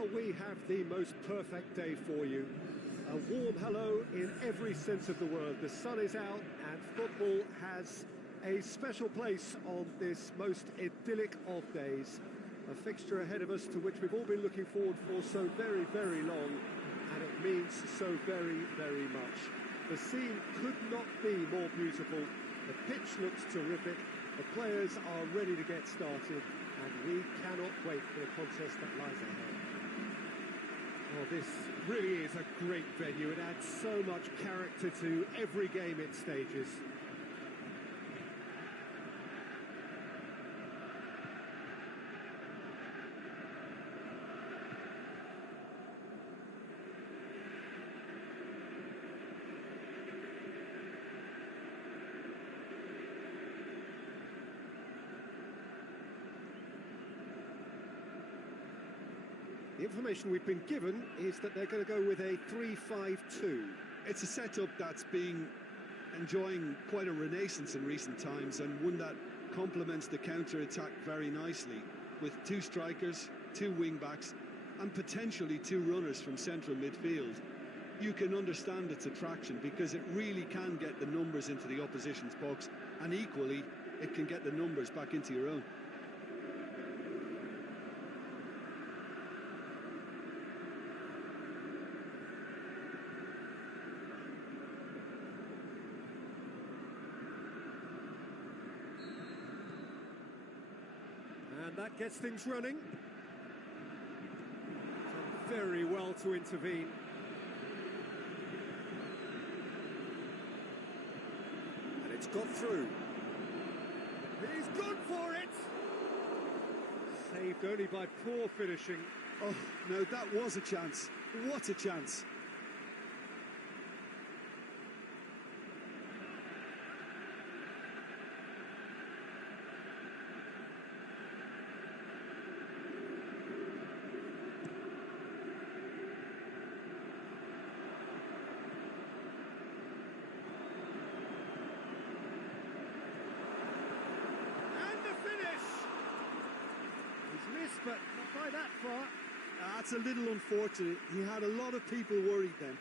Well, we have the most perfect day for you. A warm hello in every sense of the word. The sun is out and football has a special place on this most idyllic of days. A fixture ahead of us to which we've all been looking forward for so very, very long, and it means so very, very much. The scene could not be more beautiful. The pitch looks terrific. The players are ready to get started, and we cannot wait for the contest that lies ahead. Oh, this really is a great venue. It adds so much character to every game it stages. The information we've been given is that they're going to go with a 3-5-2. It's a setup that's been enjoying quite a renaissance in recent times, and one that complements the counter-attack very nicely, with two strikers, two wing-backs, and potentially two runners from central midfield. You can understand its attraction because it really can get the numbers into the opposition's box, and equally, it can get the numbers back into your own. And that gets things running. Done very well to intervene. And it's got through. He's gone for it! Saved only by poor finishing. Oh, no, that was a chance. What a chance. Missed, but not by that far. That's a little unfortunate. He had a lot of people worried then.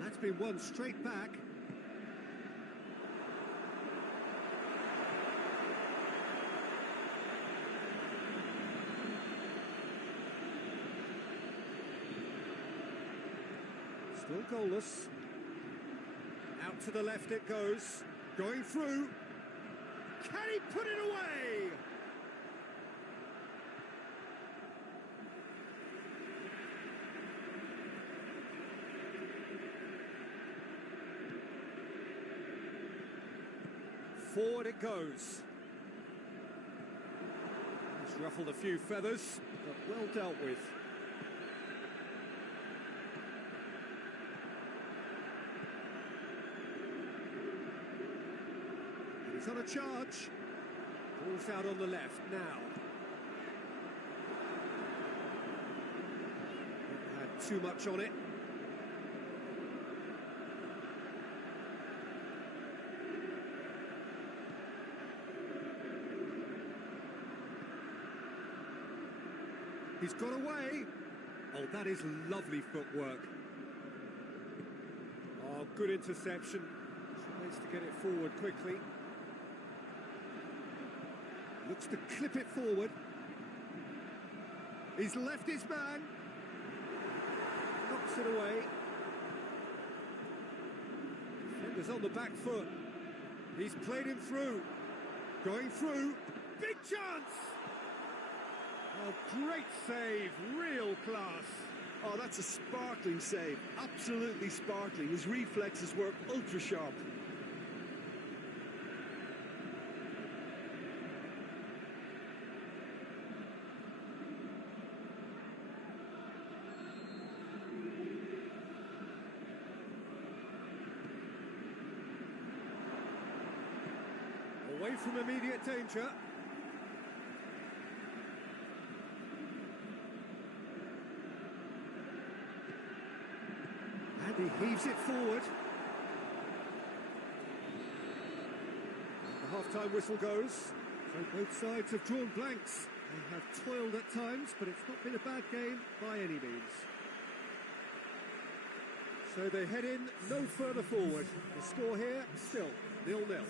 That's been won straight back. Still goalless. Out to the left it goes. Going through. Can he put it away? Forward it goes. He's ruffled a few feathers, but well dealt with. And he's on a charge. Ball's out on the left now. Not had too much on it. He's got away. Oh, that is lovely footwork. Oh, good interception. Tries to get it forward quickly. Looks to clip it forward. He's left his man. Knocks it away. Defender's on the back foot. He's played him through. Going through. Big chance! Oh, great save, real class. Oh, that's a sparkling save, absolutely sparkling. His reflexes were ultra sharp. away from immediate danger. And he heaves it forward. And the half-time whistle goes. So both sides have drawn blanks. They have toiled at times, but it's not been a bad game by any means. So they head in no further forward. The score here, still 0-0.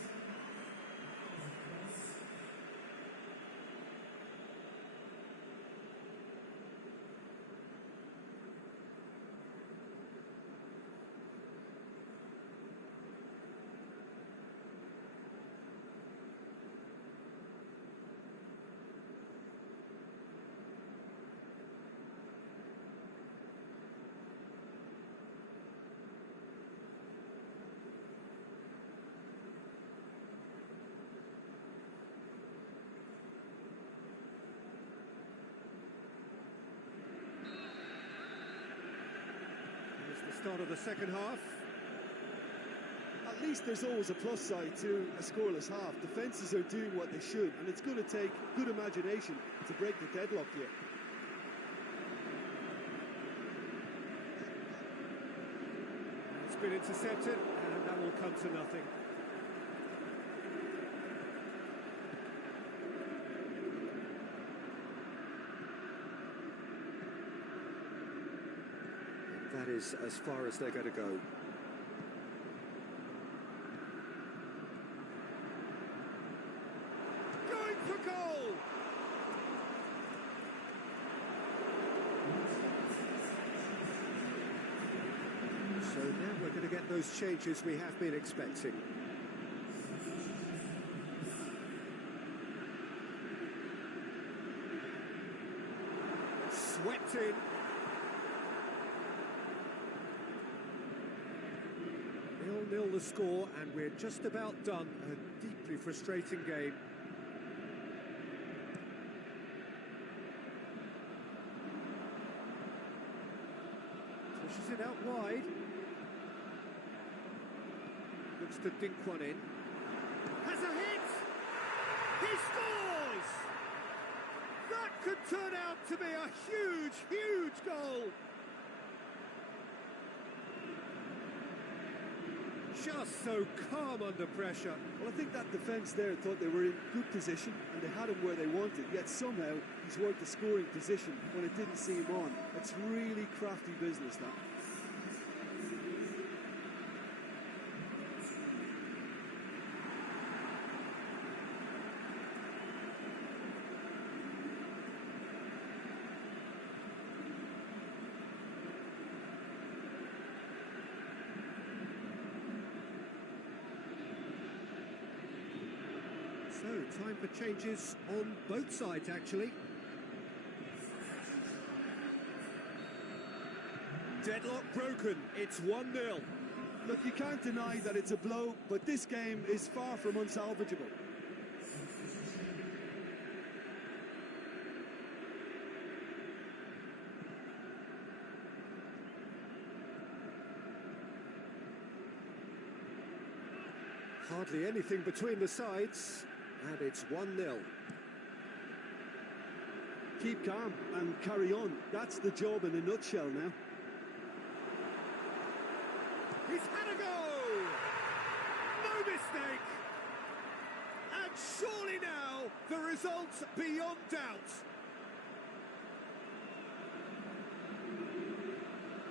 Start of the second half. At least there's always a plus side to a scoreless half. Defences are doing what they should, and it's going to take good imagination to break the deadlock here. It's been intercepted, and that will come to nothing. That is as far as they're going to go. Going for goal! So now we're going to get those changes we have been expecting. Swept in. 0-0 the score, and we're just about done. A deeply frustrating game. Pushes it out wide. Looks to dink one in. Has a hit! He scores! That could turn out to be a huge, huge goal! Just so calm under pressure. Well, I think that defence there thought they were in good position and they had him where they wanted, yet somehow he's worked the scoring position when it didn't see him on. It's really crafty business, that. So, time for changes on both sides, actually. Deadlock broken, it's 1-0. Look, you can't deny that it's a blow, but this game is far from unsalvageable. Hardly anything between the sides, and it's 1-0. Keep calm and carry on. That's the job in a nutshell now. He's had a go! No mistake! And surely now, the result's beyond doubt.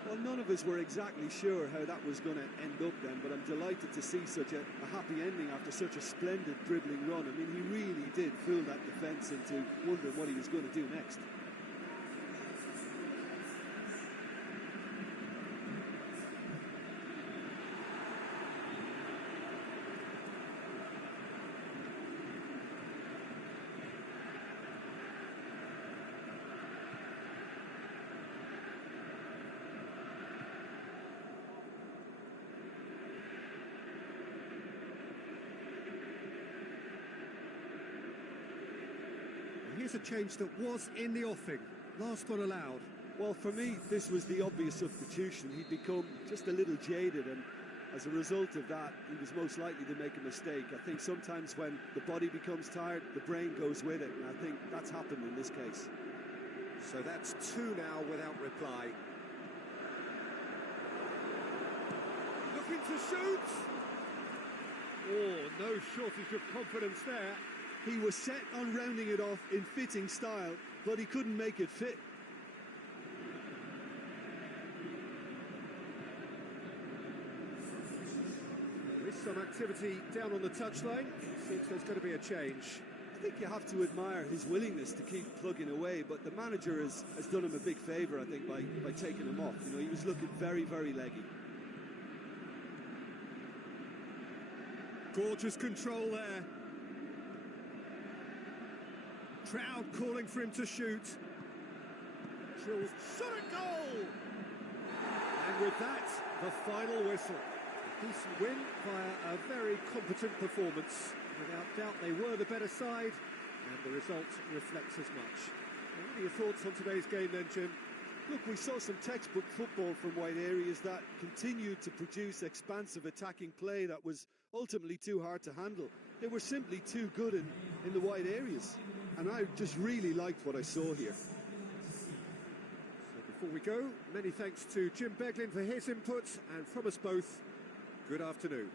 Well, none of us were exactly sure how that was going to end up then, but I'm delighted to see such a happy ending after such a splendid dribbling run. I mean, he really did fool that defence into wondering what he was going to do next. Here's a change that was in the offing. Last one allowed. Well, for me, this was the obvious substitution. He'd become just a little jaded, and As a result of that, he was most likely to make a mistake. I think sometimes when the body becomes tired, the brain goes with it, and I think that's happened in this case. So that's two now without reply. Looking to shoot! Oh, no shortage of confidence there. He was set on rounding it off in fitting style, but he couldn't make it fit. There is some activity down on the touchline. Seems there's going to be a change. I think you have to admire his willingness to keep plugging away, but the manager has done him a big favour, I think, by taking him off. You know, he was looking very, very leggy. Gorgeous control there. Crowd calling for him to shoot. Drills, shot at goal! And with that, the final whistle. A decent win via a very competent performance. Without doubt, they were the better side, and the result reflects as much. What are your thoughts on today's game then, Jim? Look, we saw some textbook football from wide areas that continued to produce expansive attacking play that was ultimately too hard to handle. They were simply too good in the wide areas, and I just really liked what I saw here. So before we go, many thanks to Jim Beglin for his input, and from us both, good afternoon.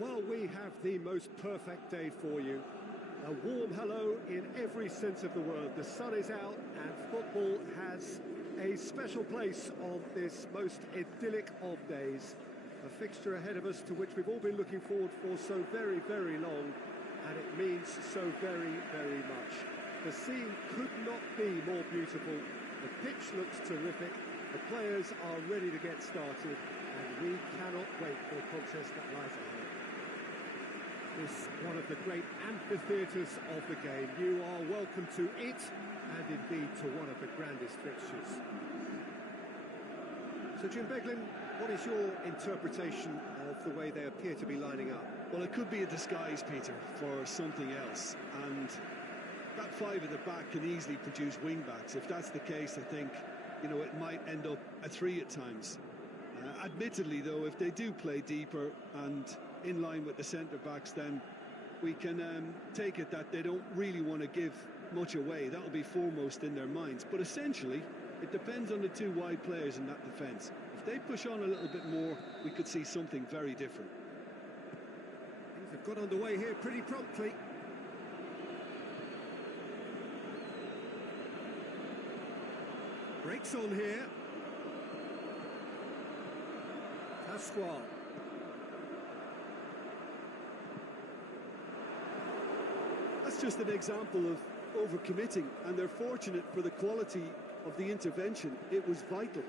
Well, we have the most perfect day for you. A warm hello in every sense of the word. The sun is out and football has a special place on this most idyllic of days. A fixture ahead of us to which we've all been looking forward for so very, very long, and it means so very, very much. The scene could not be more beautiful. The pitch looks terrific. The players are ready to get started, and we cannot wait for the contest that lies ahead. This one of the great amphitheatres of the game. You are welcome to it, and indeed to one of the grandest fixtures. So, Jim Beglin, what is your interpretation of the way they appear to be lining up? Well, it could be a disguise, Peter, for something else, and that five at the back can easily produce wing-backs. If that's the case, I think, you know, it might end up a three at times. Admittedly, though, if they do play deeper and in line with the centre-backs, then we can take it that they don't really want to give much away. That'll be foremost in their minds. But essentially, it depends on the two wide players in that defence. If they push on a little bit more, we could see something very different. Things have got underway here pretty promptly. Breaks on here. Pasquale. That's just an example of overcommitting, and they're fortunate for the quality of the intervention. It was vital.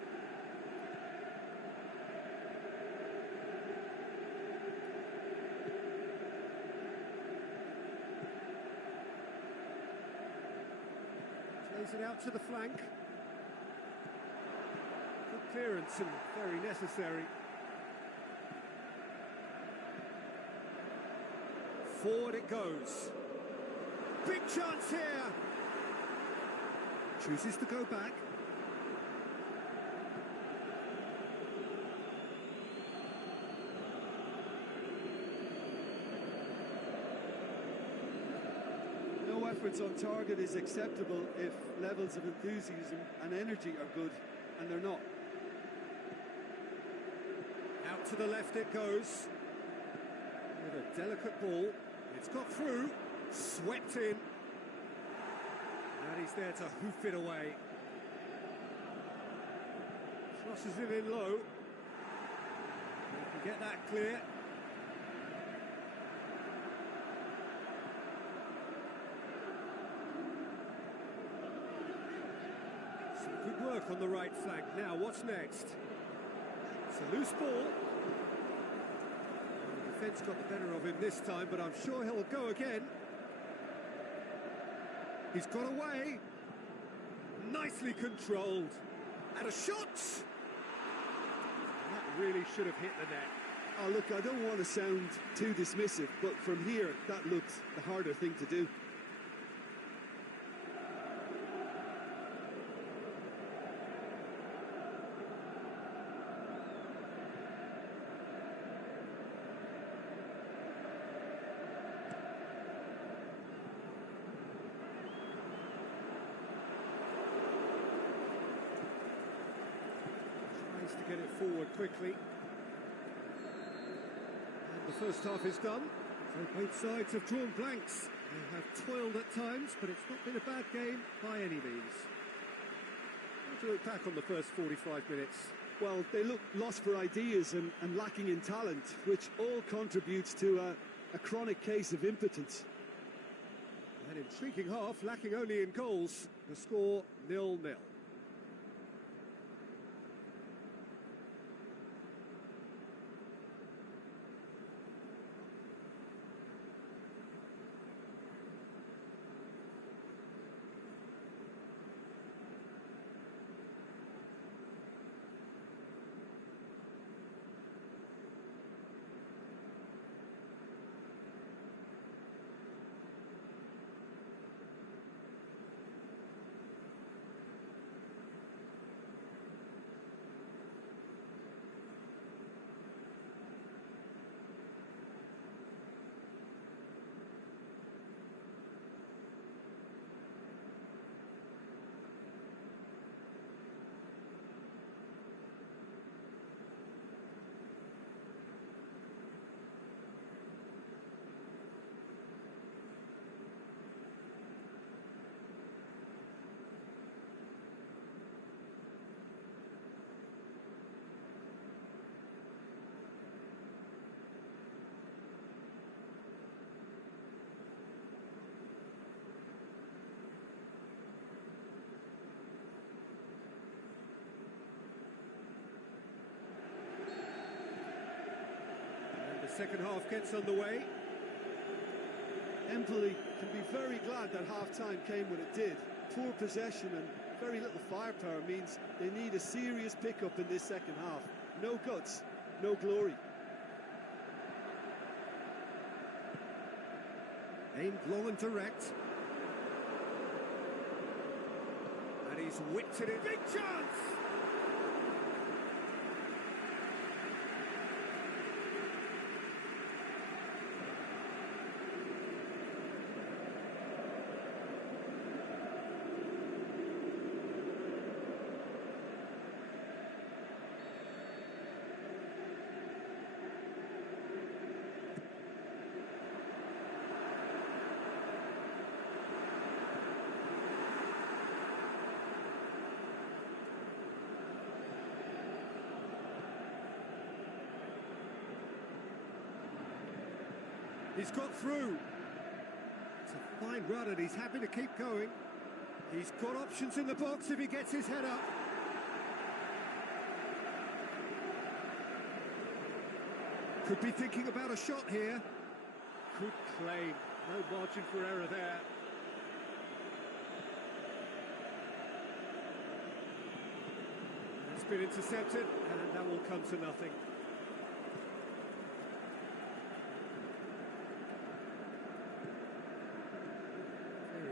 Plays it out to the flank. Good clearance and very necessary. Forward it goes. Big chance here. Chooses to go back. No efforts on target is acceptable if levels of enthusiasm and energy are good, and they're not. Out to the left it goes. With a delicate ball. It's got through. Swept in. And he's there to hoof it away. Crosses it in low. He can get that clear. Some good work on the right flank. Now, what's next? It's a loose ball. The defence got the better of him this time, but I'm sure he'll go again. He's got away. Nicely controlled. And a shot! That really should have hit the net. Oh, look, I don't want to sound too dismissive, but from here, that looks the harder thing to do. To get it forward quickly. And the first half is done. So both sides have drawn blanks. They have toiled at times, but it's not been a bad game by any means. How to look back on the first 45 minutes? Well, they look lost for ideas and lacking in talent, which all contributes to a chronic case of impotence. An intriguing half, lacking only in goals. The score 0-0. Second half gets underway. Empoli can be very glad that half-time came when it did. Poor possession and very little firepower means they need a serious pickup in this second half. No guts, no glory. Aimed long and direct. And he's whipped it in. Big chance! He's got through. It's a fine run and he's happy to keep going. He's got options in the box if he gets his head up. Could be thinking about a shot here. Good claim. No margin for error there. It's been intercepted and that will come to nothing.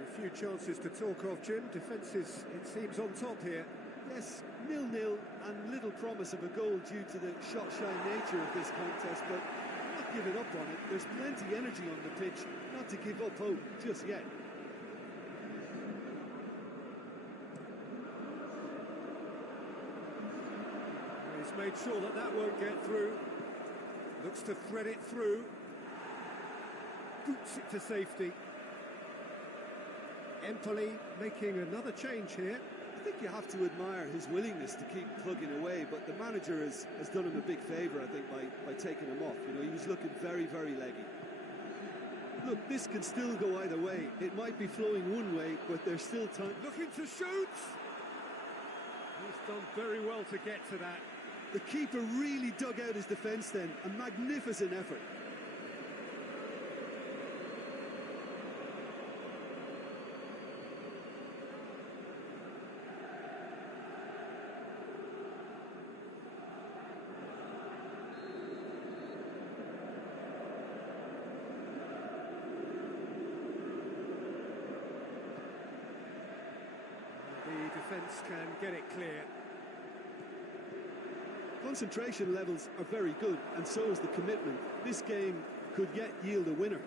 few chances to talk of, Jim. Defence is, it seems, on top here. Yes, 0-0 and little promise of a goal due to the shot-shy nature of this contest, but I'm not giving up on it. There's plenty energy on the pitch, not to give up hope just yet. He's made sure that that won't get through. Looks to thread it through. Boots it to safety. Empoli making another change here. I think you have to admire his willingness to keep plugging away, but the manager has done him a big favour, I think, by taking him off. You know, he was looking very, very leggy. Look, this can still go either way. It might be flowing one way, but there's still time. Looking to shoot! He's done very well to get to that. The keeper really dug out his defence then. A magnificent effort. The defence can get it clear. Concentration levels are very good, and so is the commitment. This game could yet yield a winner.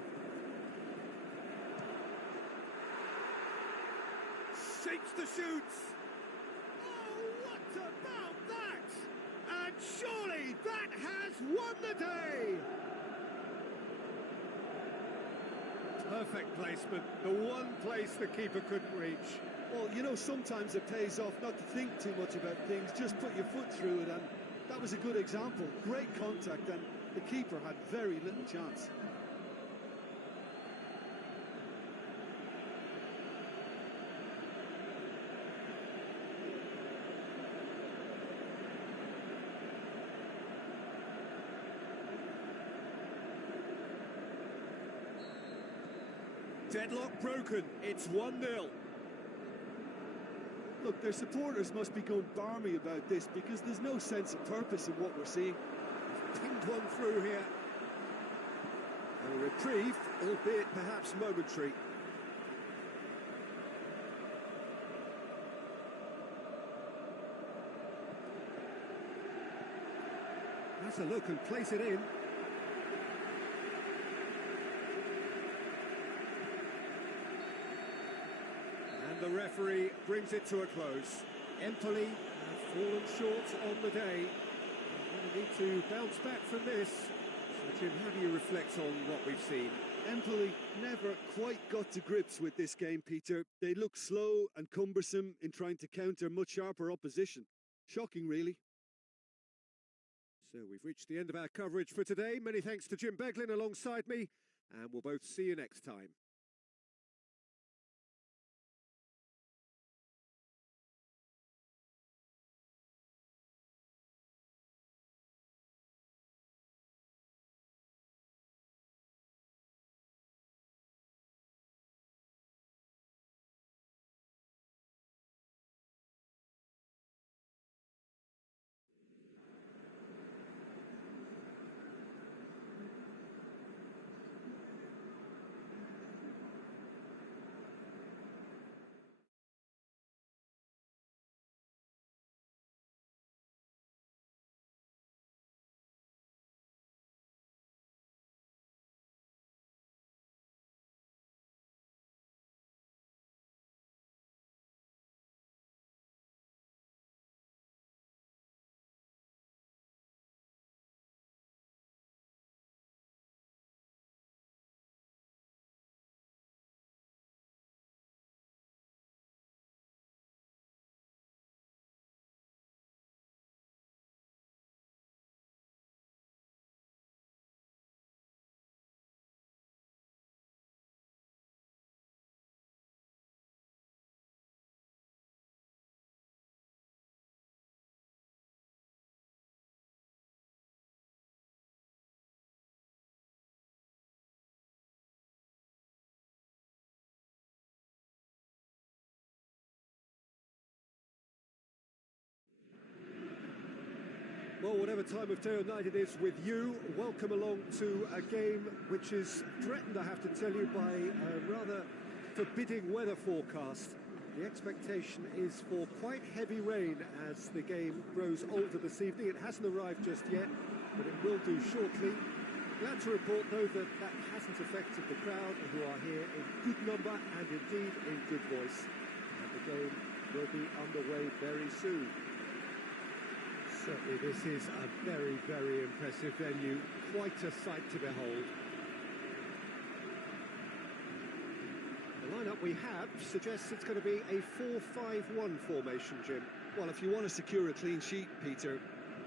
Shapes the shoots. Oh, what about that? And surely that has won the day. Perfect placement, the one place the keeper couldn't reach. Well, you know, sometimes it pays off not to think too much about things, just put your foot through it, and that was a good example. Great contact, and the keeper had very little chance. Deadlock broken, it's 1-0. Look, their supporters must be going barmy about this because there's no sense of purpose in what we're seeing. Pinged one through here. A reprieve, albeit perhaps momentary. That's a look and place it in. The referee brings it to a close. Empoli have fallen short on the day. They're going to need to bounce back from this. So, Jim, how do you reflect on what we've seen? Empoli never quite got to grips with this game, Peter. They look slow and cumbersome in trying to counter much sharper opposition. Shocking, really. So we've reached the end of our coverage for today. Many thanks to Jim Beglin alongside me, and we'll both see you next time. Well, whatever time of day or night it is with you, welcome along to a game which is threatened, I have to tell you, by a rather forbidding weather forecast. The expectation is for quite heavy rain as the game grows older this evening. It hasn't arrived just yet, but it will do shortly. Glad to report, though, that that hasn't affected the crowd, who are here in good number and indeed in good voice. And the game will be underway very soon. Certainly this is a very, very impressive venue. Quite a sight to behold. The lineup we have suggests it's going to be a 4-5-1 formation, Jim. Well, if you want to secure a clean sheet, Peter,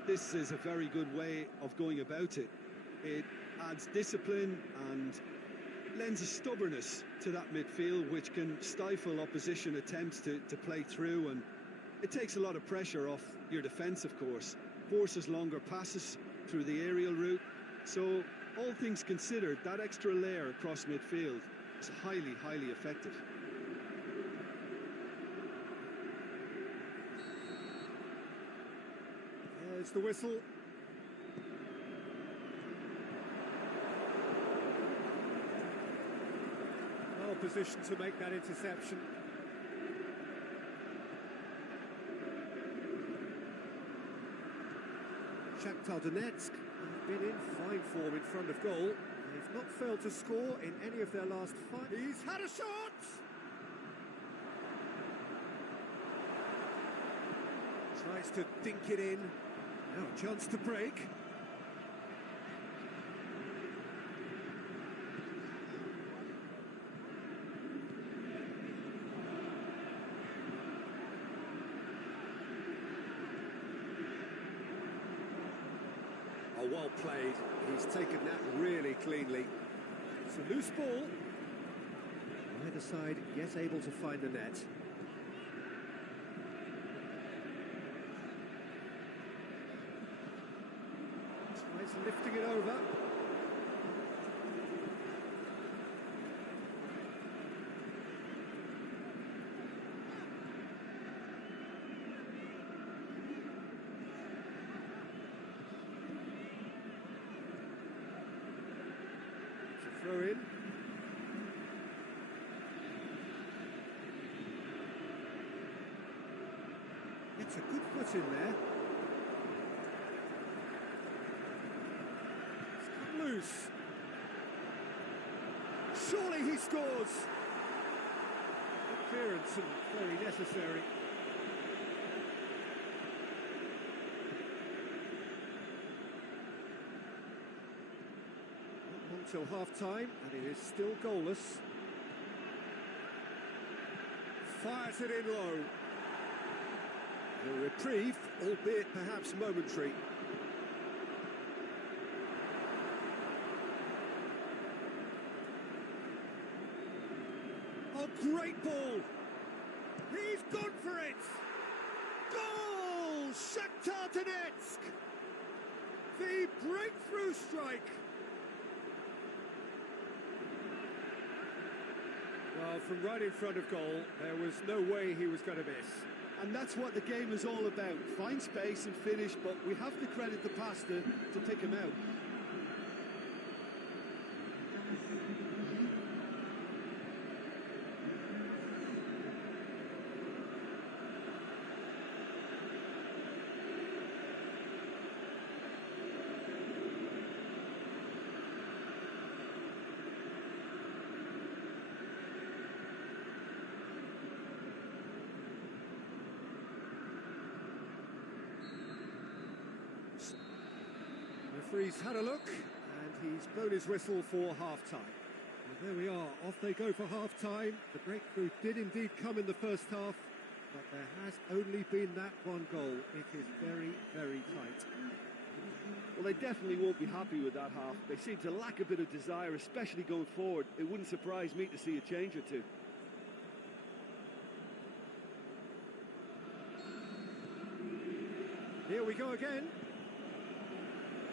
this is a very good way of going about it. It adds discipline and lends a stubbornness to that midfield, which can stifle opposition attempts to play through, and it takes a lot of pressure off your defence, of course. Forces longer passes through the aerial route. So, all things considered, that extra layer across midfield is highly, highly effective. There's the whistle. Well positioned to make that interception. Shakhtar Donetsk have been in fine form in front of goal. They've not failed to score in any of their last 5. He's had a shot! Tries to dink it in. Now a chance to break. Oh, well played. He's taken that really cleanly. It's a loose ball. Either side yet able to find the net. Tries lifting it over. Throw in. It's a good foot in there. It's come loose. Surely he scores. Good clearance and very necessary. Until half-time, and it is still goalless. Fires it in low. A reprieve, albeit perhaps momentary. Oh, great ball! He's gone for it! Goal! Shakhtar Donetsk! The breakthrough strike! Well, from right in front of goal, there was no way he was going to miss. And that's what the game is all about. Find space and finish, but we have to credit the pass to pick him out. Referee's had a look, and he's blown his whistle for half-time. And there we are, off they go for half-time. The breakthrough did indeed come in the first half, but there has only been that one goal. It is very, very tight. Well, they definitely won't be happy with that half. They seem to lack a bit of desire, especially going forward. It wouldn't surprise me to see a change or two. Here we go again.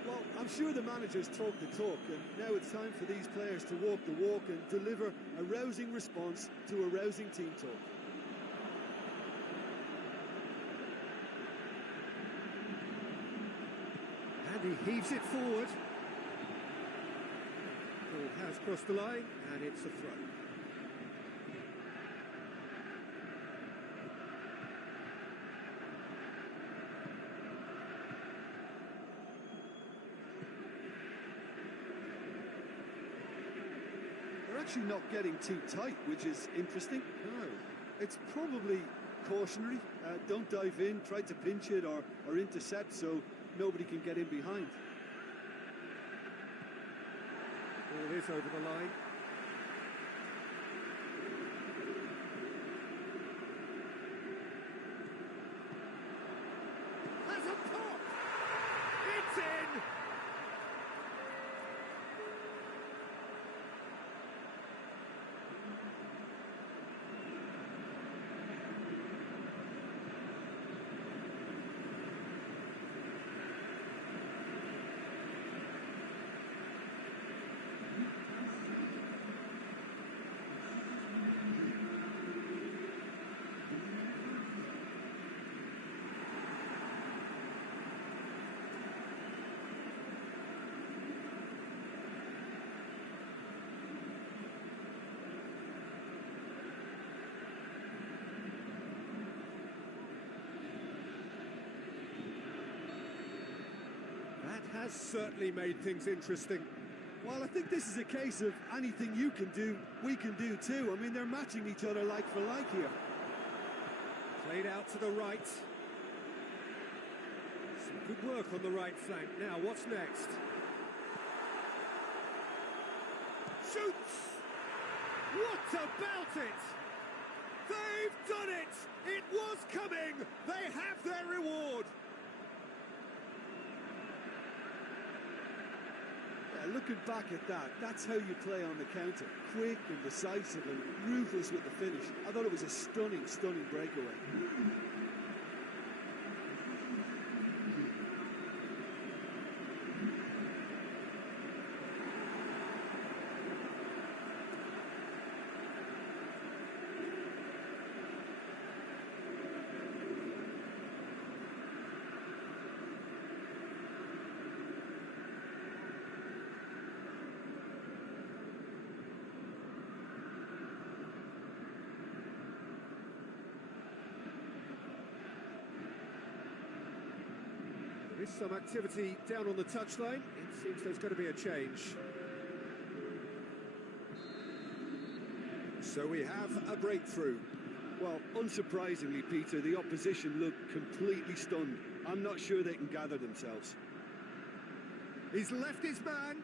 Well, I'm sure the managers talk the talk, and now it's time for these players to walk the walk and deliver a rousing response to a rousing team talk. And he heaves it forward. Ball has crossed the line, and it's a throw. actually not getting too tight, which is interesting. No. It's probably cautionary. Don't dive in, try to pinch it or intercept so nobody can get in behind. Ball is over the line. Has a pop! It's in! That has certainly made things interesting. Well, I think this is a case of anything you can do, we can do too. I mean, they're matching each other like for like here. Played out to the right. Some good work on the right flank. Now, what's next? Shoots! What about it? They've done it! It was coming! They have their reward! Looking back at that, that's how you play on the counter. Quick and decisive and ruthless with the finish. I thought it was a stunning, stunning breakaway. There is some activity down on the touchline. It seems there's going to be a change. So we have a breakthrough. Well, unsurprisingly, Peter, the opposition look completely stunned. I'm not sure they can gather themselves. He's left his man.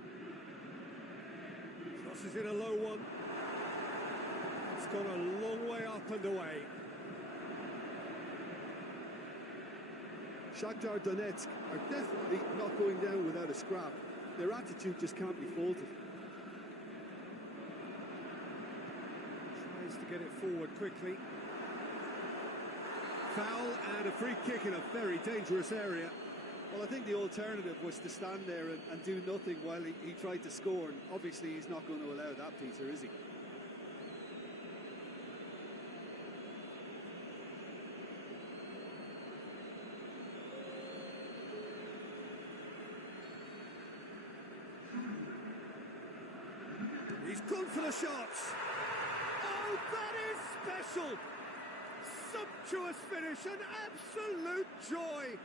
Crosses in a low one. It's gone a long way up and away. Shakhtar Donetsk are definitely not going down without a scrap. Their attitude just can't be faulted. Tries to get it forward quickly. Foul and a free kick in a very dangerous area. Well, I think the alternative was to stand there and do nothing while he tried to score, and obviously he's not going to allow that, Peter, is he? He's gone for the shots. Oh, that is special. Sumptuous finish, an absolute joy.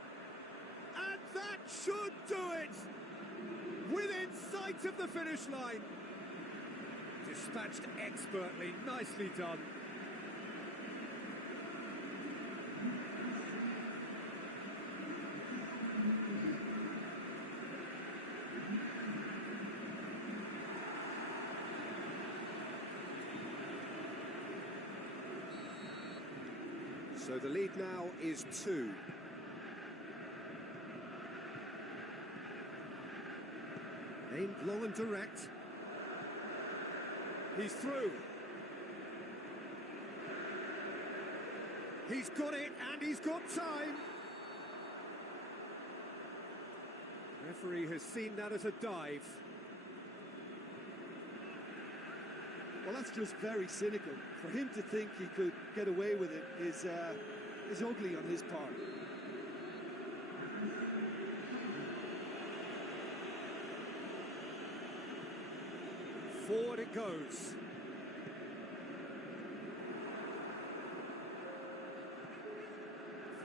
And that should do it. Within sight of the finish line. Dispatched expertly, nicely done. So the lead now is 2. Aimed long and direct. He's through. He's got it and he's got time. Referee has seen that as a dive. Well, that's just very cynical. For him to think he could get away with it is ugly on his part. Forward it goes.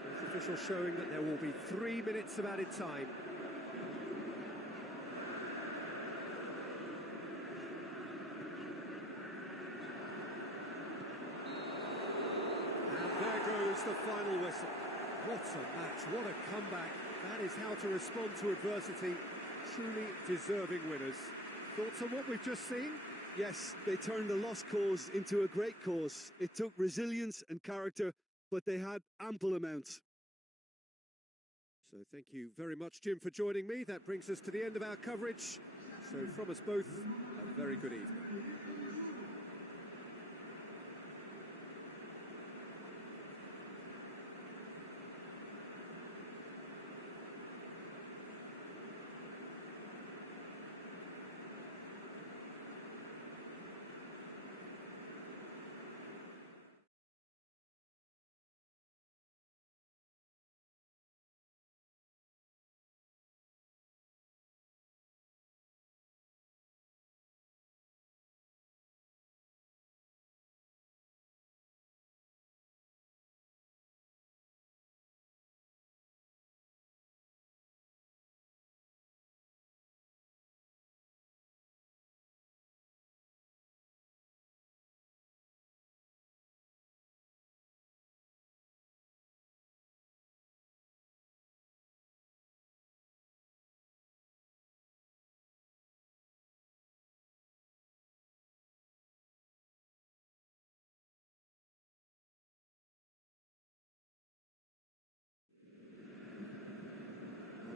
Fourth official showing that there will be 3 minutes of added time. sounds the final whistle. What a match, what a comeback. That is how to respond to adversity. Truly deserving winners. Thoughts on what we've just seen? Yes, they turned a lost cause into a great cause. It took resilience and character, but they had ample amounts. So thank you very much, Jim, for joining me. That brings us to the end of our coverage. So from us both, a very good evening.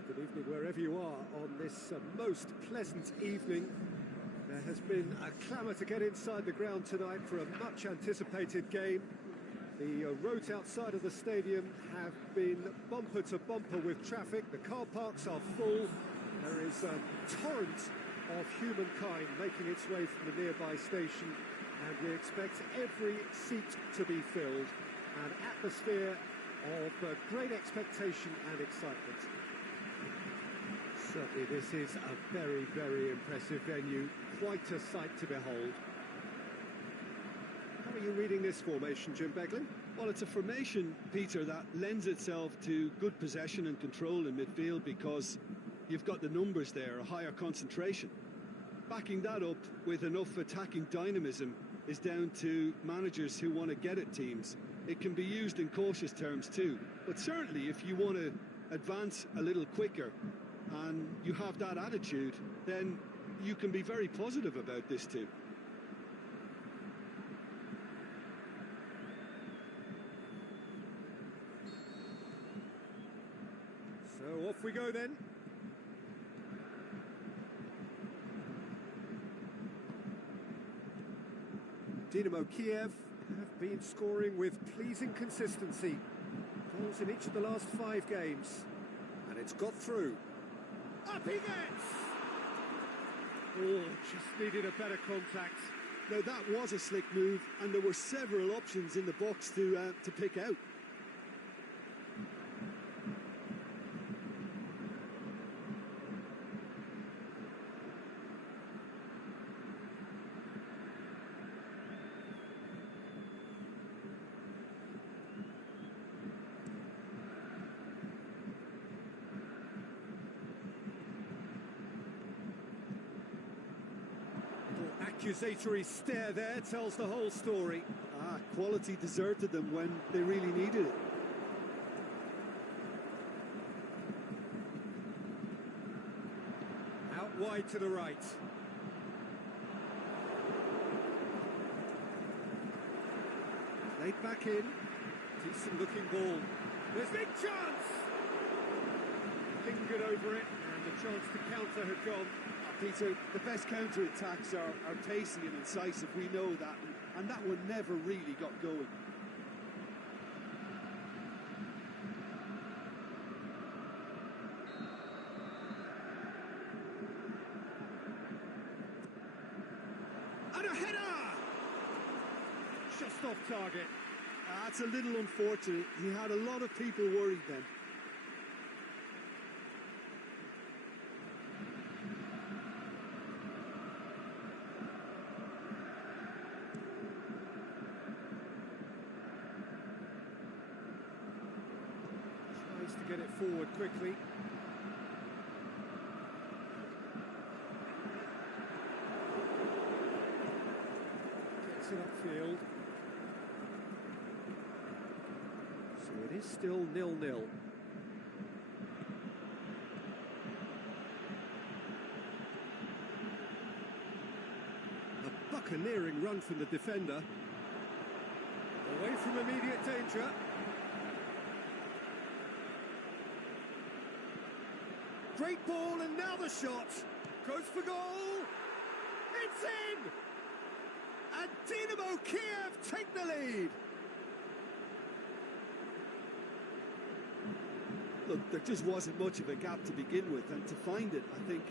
Good evening wherever you are on this most pleasant evening. There has been a clamour to get inside the ground tonight for a much anticipated game. The roads outside of the stadium have been bumper to bumper with traffic. The car parks are full. There is a torrent of humankind making its way from the nearby station, and we expect every seat to be filled. An atmosphere of great expectation and excitement. Certainly this is a very, very impressive venue, quite a sight to behold. How are you reading this formation, Jim Beglin? Well, it's a formation, Peter, that lends itself to good possession and control in midfield because you've got the numbers there, a higher concentration. Backing that up with enough attacking dynamism is down to managers who want to get at teams. It can be used in cautious terms too, but certainly if you want to advance a little quicker and you have that attitude, then you can be very positive about this too. So off we go then. Dynamo Kiev have been scoring with pleasing consistency. Goals in each of the last 5 games. And it's got through. Up he gets! Oh, just needed a better contact. Now that was a slick move, and there were several options in the box to pick out. Accusatory stare there tells the whole story. Quality deserted them when they really needed it. Out wide to the right. Played back in. Decent looking ball. There's big chance! Lingered over it, and the chance to counter had gone. Peter, the best counter-attacks are pacey and incisive, we know that, and that one never really got going. And a header! Just off target. That's a little unfortunate. He had a lot of people worried then. To get it forward quickly. Gets it upfield. is still 0-0. A buccaneering run from the defender. Away from immediate danger. Great ball, and now the shot. Goes for goal. It's in! And Dynamo Kiev take the lead. Look, there just wasn't much of a gap to begin with, and to find it, I think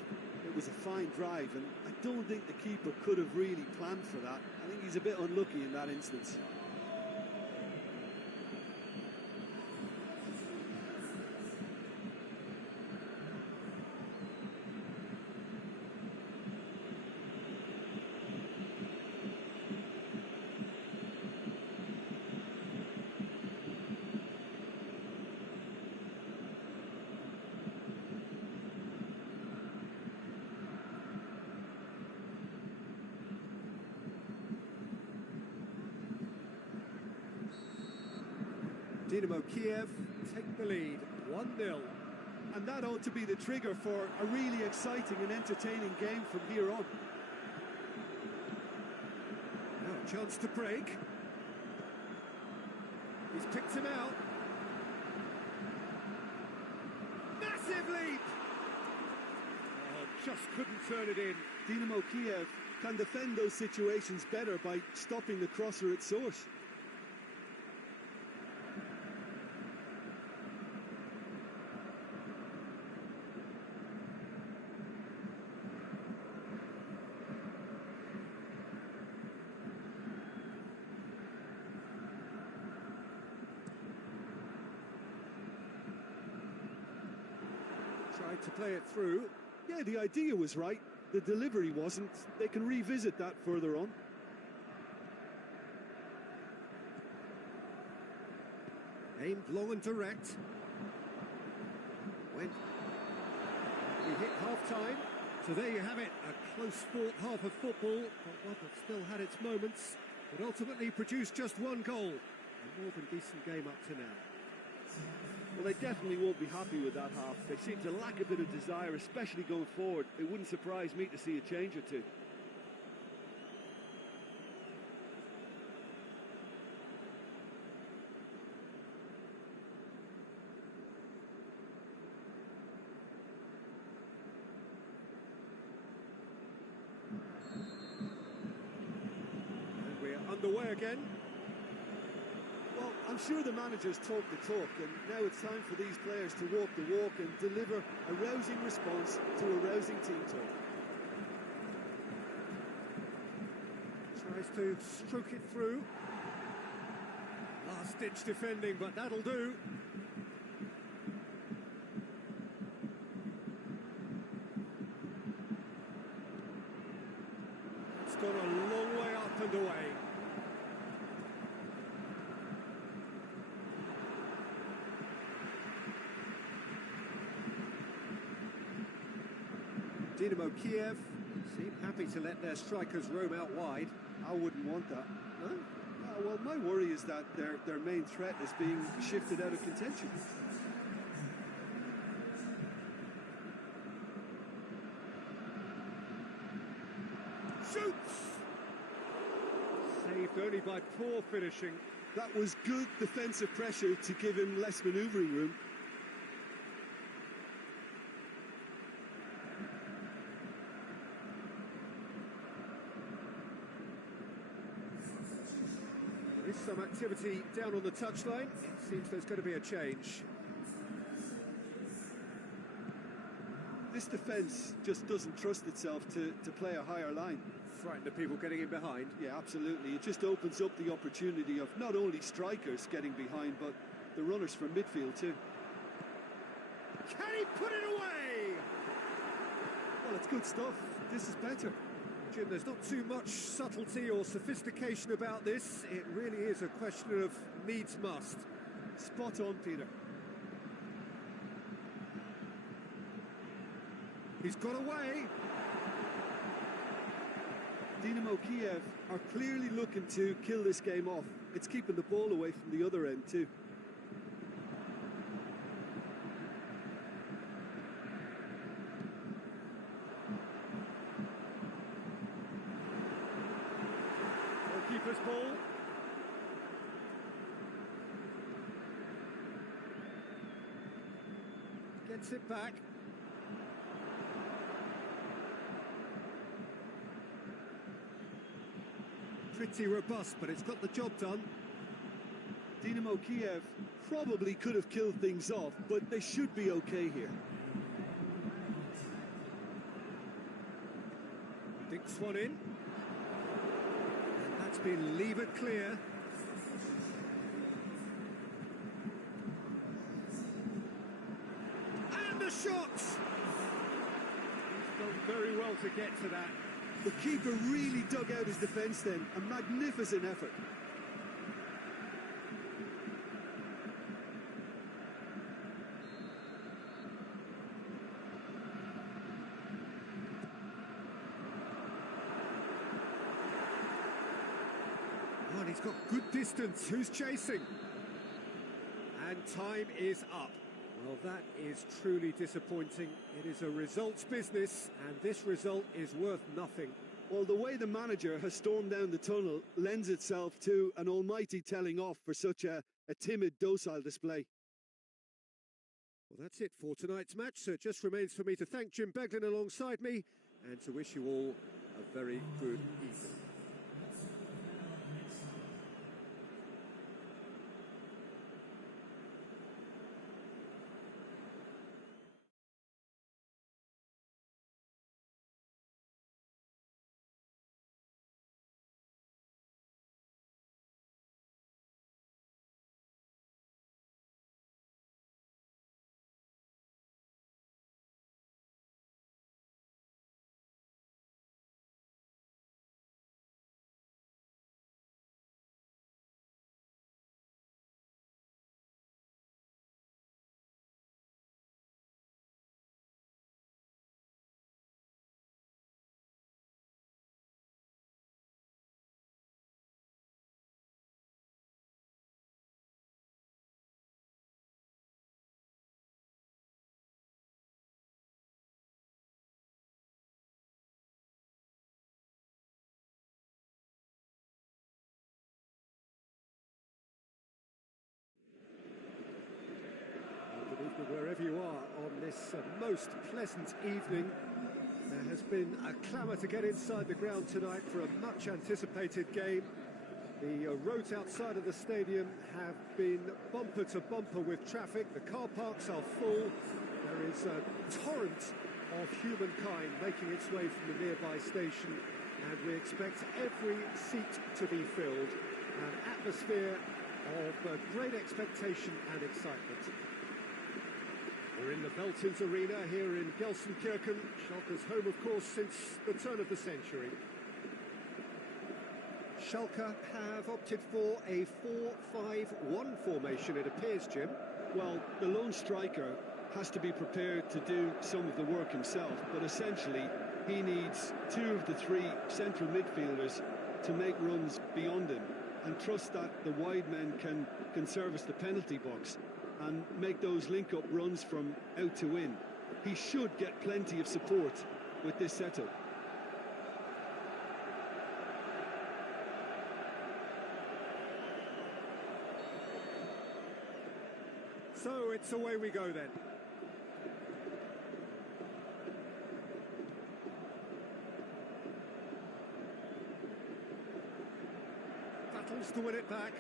it was a fine drive, and I don't think the keeper could have really planned for that. I think he's a bit unlucky in that instance. Dynamo Kiev take the lead, 1-0. And that ought to be the trigger for a really exciting and entertaining game from here on. Now a chance to break. He's picked him out. Massive leap! Oh, just couldn't turn it in. Dynamo Kiev can defend those situations better by stopping the crosser at source. Tried to play it through. Yeah, the idea was right. The delivery wasn't. They can revisit that further on. Aimed long and direct. Went. He hit half-time. So there you have it. A close-fought half of football, but one that still had its moments, but ultimately produced just one goal. A more than decent game up to now. Well, they definitely won't be happy with that half. They seem to lack a bit of desire, especially going forward. It wouldn't surprise me to see a change or two. And we're underway again. Well, I'm sure the managers talk the talk, and now it's time for these players to walk the walk and deliver a rousing response to a rousing team talk. Tries to stroke it through. Last-ditch defending, but that'll do. It's gone a long way up and away. Dynamo Kiev seem happy to let their strikers roam out wide. I wouldn't want that. No? Well, my worry is that their main threat is being shifted out of contention. Shoots! Saved only by poor finishing. That was good defensive pressure to give him less manoeuvring room. There is some activity down on the touchline. It seems there's going to be a change. This defence just doesn't trust itself to play a higher line. Frightened of people getting in behind. Yeah, absolutely. It just opens up the opportunity of not only strikers getting behind, but the runners from midfield too. Can he put it away? Well, it's good stuff. This is better. Jim, there's not too much subtlety or sophistication about this. It really is a question of needs must. Spot on, Peter. He's got away. Dynamo Kiev are clearly looking to kill this game off. It's keeping the ball away from the other end too. ball. Gets it back. Pretty robust, but it's got the job done. Dynamo Kiev probably could have killed things off, but they should be okay here. Dinks one in. And that's been levered clear. And the shot! He's done very well to get to that. The keeper really dug out his defence then. A magnificent effort. Oh, and he's got good distance. Who's chasing? And time is up. Well, that is truly disappointing. It is a results business, and this result is worth nothing. Well, the way the manager has stormed down the tunnel lends itself to an almighty telling off for such a timid, docile display. Well, that's it for tonight's match, so it just remains for me to thank Jim Beglin alongside me and to wish you all a very good evening. Wherever you are on this most pleasant evening, there has been a clamour to get inside the ground tonight for a much anticipated game. The roads outside of the stadium have been bumper to bumper with traffic. The car parks are full. There is a torrent of humankind making its way from the nearby station, and we expect every seat to be filled. An atmosphere of great expectation and excitement. We're in the Veltins Arena here in Gelsenkirchen, Schalke's home, of course, since the turn of the century. Schalke have opted for a 4-5-1 formation, it appears, Jim. Well, the lone striker has to be prepared to do some of the work himself, but essentially he needs two of the three central midfielders to make runs beyond him and trust that the wide men can service the penalty box and make those link-up runs from out to in. He should get plenty of support with this setup. So it's away we go then. Battles to win it back.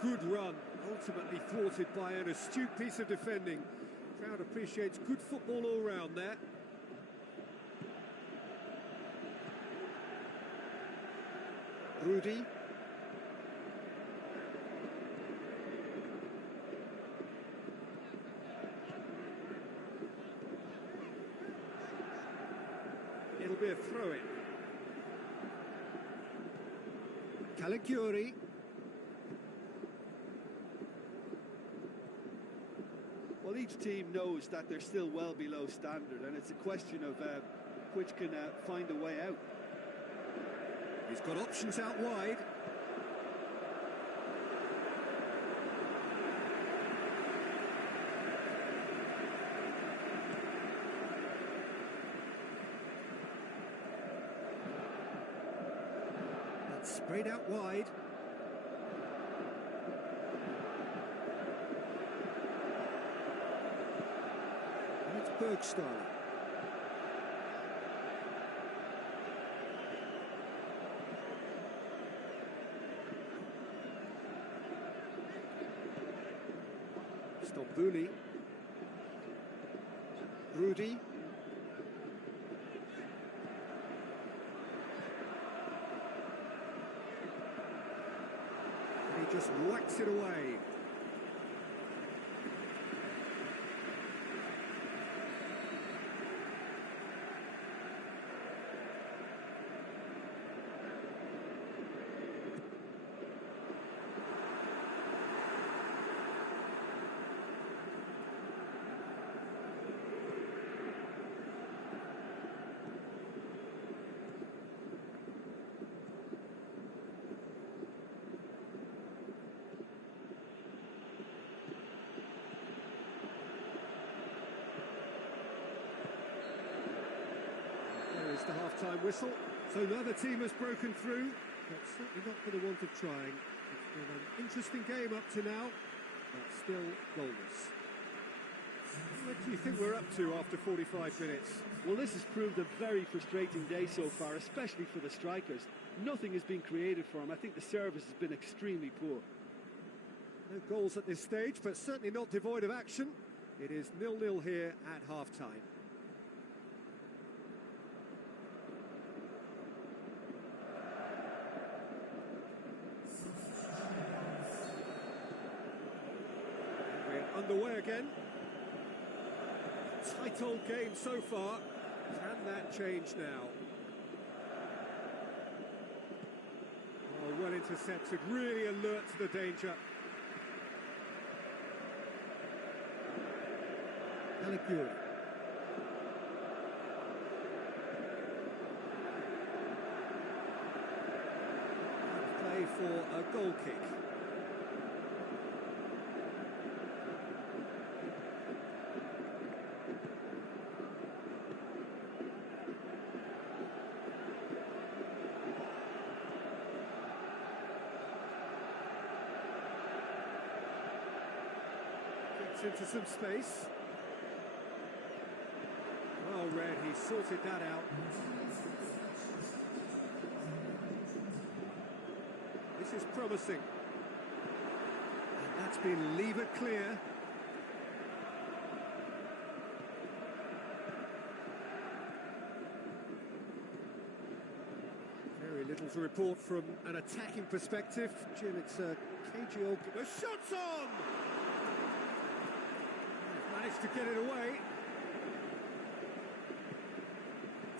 Good run, ultimately thwarted by an astute piece of defending. Crowd appreciates good football all round there. Rudy. It'll be a throw-in. Caligiuri. Well, each team knows that they're still well below standard, and it's a question of which can find a way out. He's got options out wide. That's Sprayed out wide. And it's Bergstaller. Stambouli. Rudy. And he just whacks it away. The half-time whistle. So another team has broken through, but certainly not for the want of trying. It's been an interesting game up to now, but still goalless. What do you think we're up to after 45 minutes? Well, this has proved a very frustrating day so far, especially for the strikers. Nothing has been created for them. I think the service has been extremely poor. No goals at this stage, but certainly not devoid of action. It is 0-0 here at half-time. Underway again. Tight old game so far. Can that change now? Oh, well intercepted, really alert to the danger. Alleguri. Play for a goal kick. Into some space. Well read, he sorted that out. This is promising. And that's been levered clear. Very little to report from an attacking perspective. Jim, it's a cagey old... The shot's on! Managed to get it away.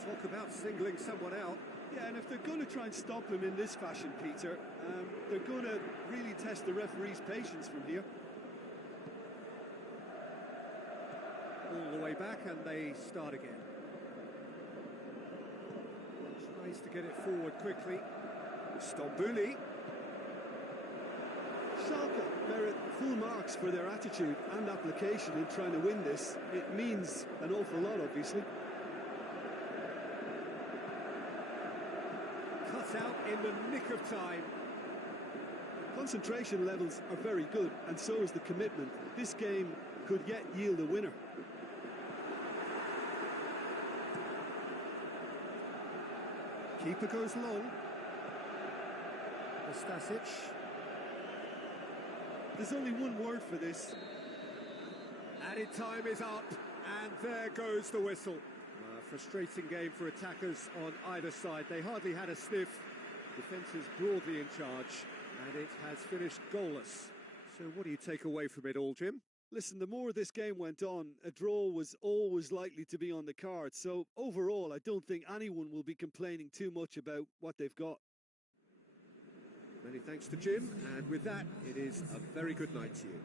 Talk about singling someone out. Yeah, and if they're going to try and stop him in this fashion, Peter, they're going to really test the referee's patience from here. All the way back, and they start again. Tries to get it forward quickly. Stambouli. Schalke merit full marks for their attitude and application in trying to win this. It means an awful lot, obviously. Cut out in the nick of time. Concentration levels are very good, and so is the commitment. This game could yet yield a winner. Keeper goes long. Stasic. There's only one word for this. Added time is up, and there goes the whistle. Frustrating game for attackers on either side. They hardly had a sniff. Defence is broadly in charge, and it has finished goalless. So what do you take away from it all, Jim? Listen, the more this game went on, a draw was always likely to be on the cards. So overall, I don't think anyone will be complaining too much about what they've got. Many thanks to Jim, and with that, it is a very good night to you.